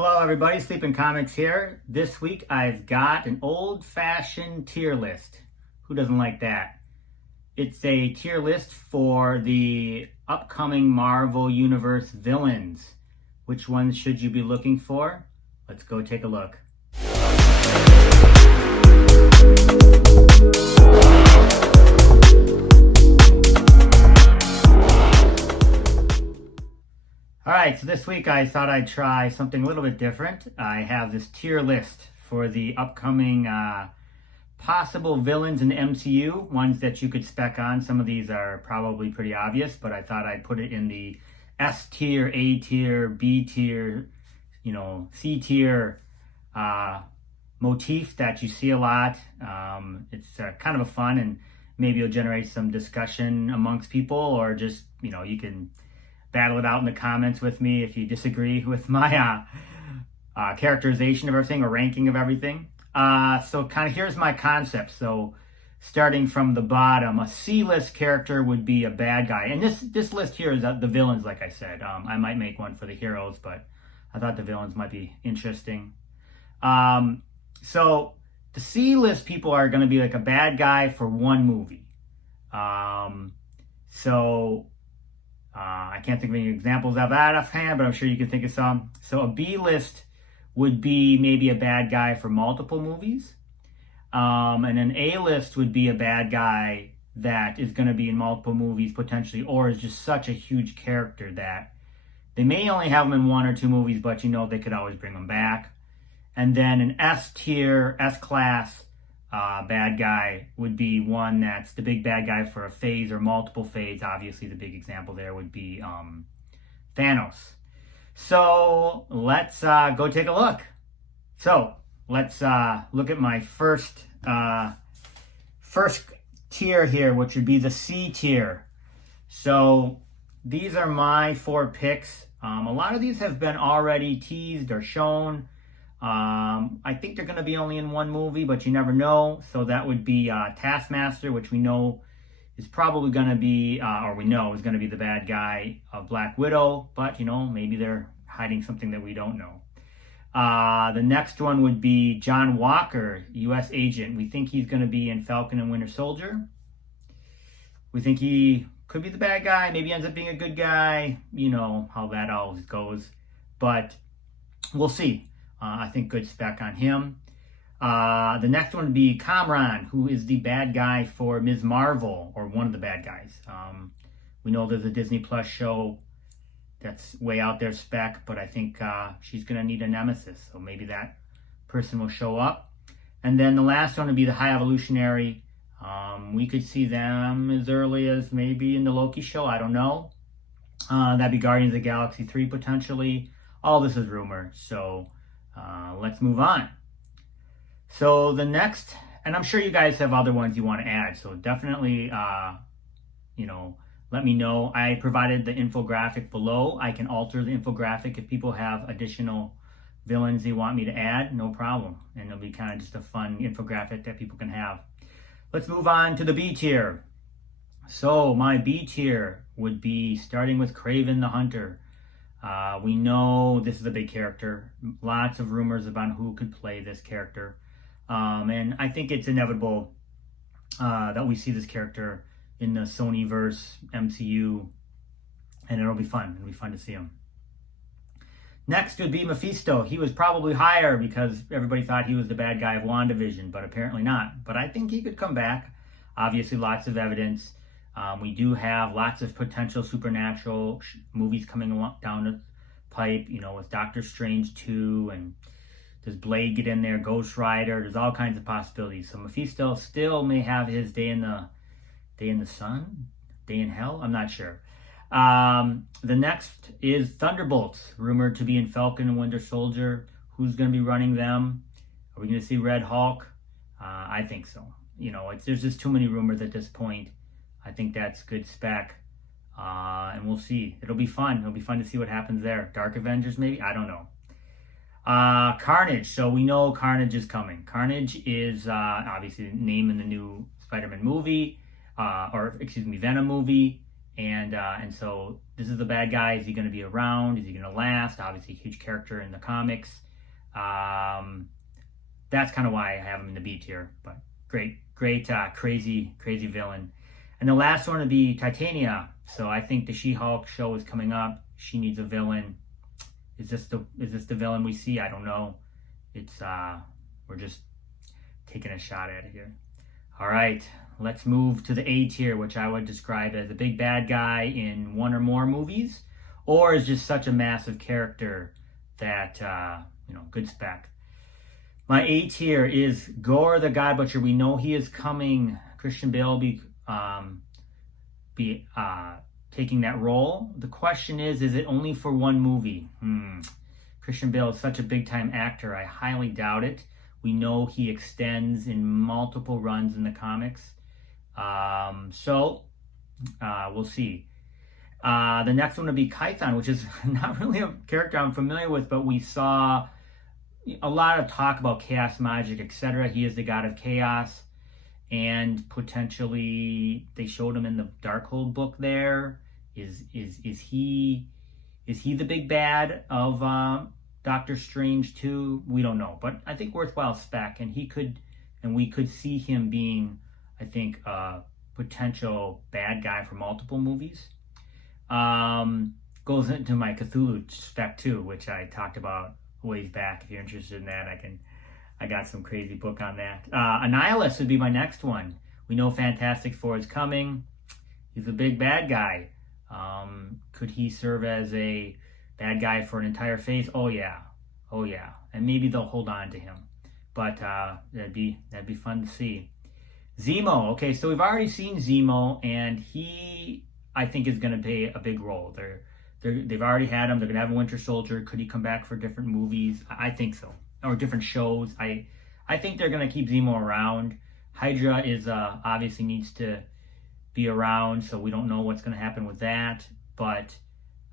Hello everybody, Sleeping Comics here. This week I've got an old-fashioned tier list. Who doesn't like that? It's a tier list for the upcoming Marvel Universe villains. Which ones should you be looking for? Let's go take a look. Alright, so this week I thought I'd try something a little bit different. I have this tier list for the upcoming possible villains in the MCU, ones that you could spec on. Some of these are probably pretty obvious, but I thought I'd put it in the S tier, A tier, B tier, C tier motif that you see a lot. It's kind of a fun, and maybe it'll generate some discussion amongst people, or just, you can battle it out in the comments with me if you disagree with my characterization of everything or ranking of everything. So kind of here's my concept. So starting from the bottom, a C-list character would be a bad guy. And this list here is the villains, like I said. I might make one for the heroes, but I thought the villains might be interesting. So the C-list people are going to be like a bad guy for one movie. I can't think of any examples of that offhand, but I'm sure you can think of some. So a B-list would be maybe a bad guy for multiple movies. And an A-list would be a bad guy that is going to be in multiple movies potentially, or is just such a huge character that they may only have him in one or two movies, but they could always bring him back. And then an S-tier, S-class bad guy would be one that's the big bad guy for a phase or multiple phase. Obviously, the big example there would be Thanos. So let's go take a look. So let's look at my first tier here, which would be the C tier. So these are my 4 picks. A lot of these have been already teased or shown. I think they're going to be only in one movie, but you never know. So that would be Taskmaster, which we know is probably going to be, or we know is going to be the bad guy of Black Widow. But, maybe they're hiding something that we don't know. The next one would be John Walker, U.S. agent. We think he's going to be in Falcon and Winter Soldier. We think he could be the bad guy. Maybe ends up being a good guy. You know how that always goes. But we'll see. I think good spec on him. The next one would be Kamran, who is the bad guy for Ms. Marvel, or one of the bad guys. We know there's a Disney Plus show that's way out there spec, but I think she's going to need a nemesis, so maybe that person will show up. And then the last one would be the High Evolutionary. We could see them as early as maybe in the Loki show, I don't know. That'd be Guardians of the Galaxy 3 potentially. All this is rumor, so let's move on. So the next, and I'm sure you guys have other ones you want to add, so definitely, let me know. I provided the infographic below. I can alter the infographic if people have additional villains they want me to add, no problem. And it'll be kind of just a fun infographic that people can have. Let's move on to the B tier. So my B tier would be starting with Craven the Hunter. We know this is a big character. Lots of rumors about who could play this character. And I think it's inevitable that we see this character in the Sonyverse MCU. And it'll be fun. It'll be fun to see him. Next would be Mephisto. He was probably higher because everybody thought he was the bad guy of WandaVision, but apparently not. But I think he could come back. Obviously, lots of evidence. We do have lots of potential supernatural movies coming down the pipe, with Doctor Strange 2, and does Blade get in there, Ghost Rider, there's all kinds of possibilities. So Mephisto still may have his day in the sun, day in hell, I'm not sure. The next is Thunderbolts, rumored to be in Falcon and Winter Soldier. Who's going to be running them? Are we going to see Red Hulk? I think so. There's just too many rumors at this point. I think that's good spec, and we'll see. It'll be fun. It'll be fun to see what happens there. Dark Avengers, maybe? I don't know. Carnage. So we know Carnage is coming. Carnage is obviously the name in the new Spider-Man movie, Venom movie, and so this is the bad guy. Is he going to be around? Is he going to last? Obviously, a huge character in the comics. That's kind of why I have him in the B tier. But great, crazy villain. And the last one would be Titania. So I think the She-Hulk show is coming up. She needs a villain. Is this the villain we see? I don't know. It's we're just taking a shot at it here. All right, let's move to the A tier, which I would describe as a big bad guy in one or more movies, or is just such a massive character that good spec. My A tier is Gore the God Butcher. We know he is coming. Christian Bale will be taking that role. The question is it only for one movie? Christian Bale is such a big time actor. I highly doubt it. We know he extends in multiple runs in the comics. So we'll see. The next one would be Kython, which is not really a character I'm familiar with, but we saw a lot of talk about chaos magic, etc. He is the god of chaos, and potentially they showed him in the Darkhold book there. Is he the big bad of Doctor Strange 2? We don't know, but I think worthwhile spec, and we could see him being, I think, a potential bad guy for multiple movies. Goes into my Cthulhu spec too, which I talked about a ways back. If you're interested in that, I got some crazy book on that. Annihilus would be my next one. We know Fantastic Four is coming. He's a big bad guy. Could he serve as a bad guy for an entire phase? Oh yeah. And maybe they'll hold on to him. But that'd be fun to see. Zemo. Okay, so we've already seen Zemo, and he, I think, is going to play a big role. They've already had him. They're going to have a Winter Soldier. Could he come back for different movies? I think so, or different shows. I think they're going to keep Zemo around. Hydra is obviously needs to be around, so we don't know what's going to happen with that. But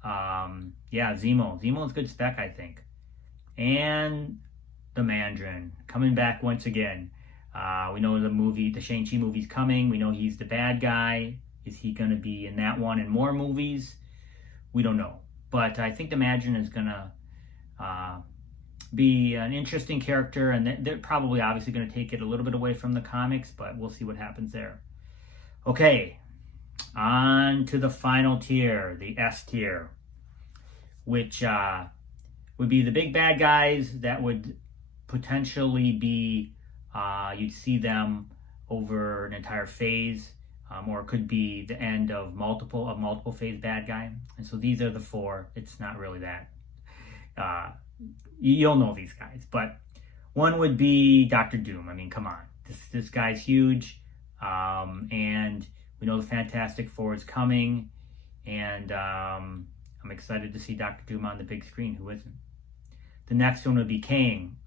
Zemo is good spec, I think. And the Mandarin coming back once again. We know the Shang-Chi movie's coming. We know he's the bad guy. Is he going to be in that one and more movies? We don't know. But I think the Mandarin is going to be an interesting character, and they're probably obviously going to take it a little bit away from the comics, but we'll see what happens there. Okay, on to the final tier, the S tier, which would be the big bad guys that would potentially be, you'd see them over an entire phase, or it could be the end of multiple phase bad guy. And so these are the four. It's not really that. You'll know these guys, but one would be Doctor Doom. I mean, come on, this guy's huge, and we know the Fantastic Four is coming, and I'm excited to see Doctor Doom on the big screen. Who isn't? The next one would be Kang.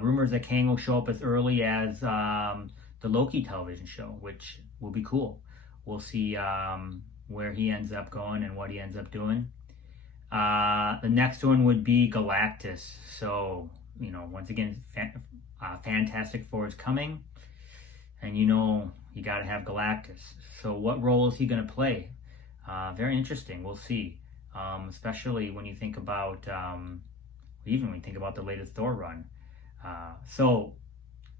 Rumors that Kang will show up as early as the Loki television show, which will be cool. We'll see where he ends up going and what he ends up doing. The next one would be Galactus. So, once again, Fantastic Four is coming, and you got to have Galactus. So what role is he going to play? Very interesting. We'll see. Especially when you think about, even when you think about the latest Thor run. So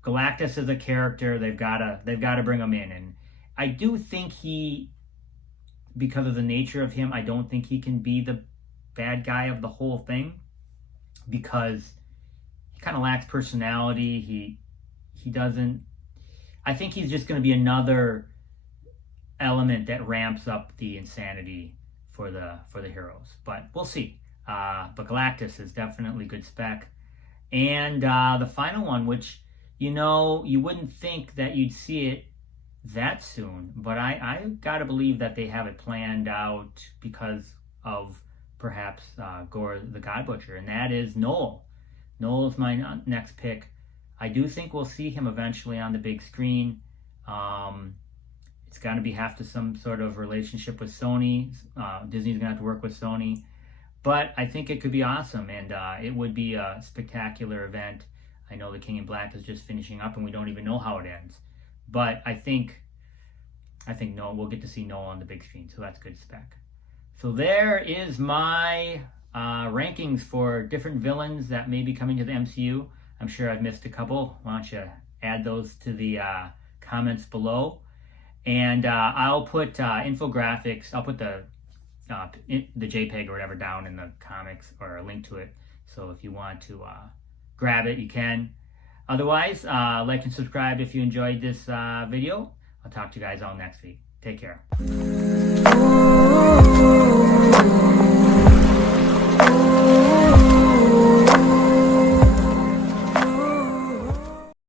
Galactus is a character. They've got to bring him in, and I do think because of the nature of him, I don't think he can be the bad guy of the whole thing, because he kind of lacks personality. He doesn't. I think he's just going to be another element that ramps up the insanity for the heroes. But we'll see. But Galactus is definitely good spec. And the final one, which you wouldn't think that you'd see it that soon, but I gotta believe that they have it planned out because of perhaps Gore the God Butcher, and that is Noel. Noel is my next pick. I do think we'll see him eventually on the big screen. It's got to have some sort of relationship with Sony. Disney's going to have to work with Sony. But I think it could be awesome, and it would be a spectacular event. I know The King in Black is just finishing up, and we don't even know how it ends. But I think Noel, we'll get to see Noel on the big screen, so that's good spec. So there is my rankings for different villains that may be coming to the MCU. I'm sure I've missed a couple. Why don't you add those to the comments below? And I'll put infographics. I'll put the JPEG or whatever down in the comics, or a link to it. So if you want to grab it, you can. Otherwise, like and subscribe if you enjoyed this video. I'll talk to you guys all next week. Take care.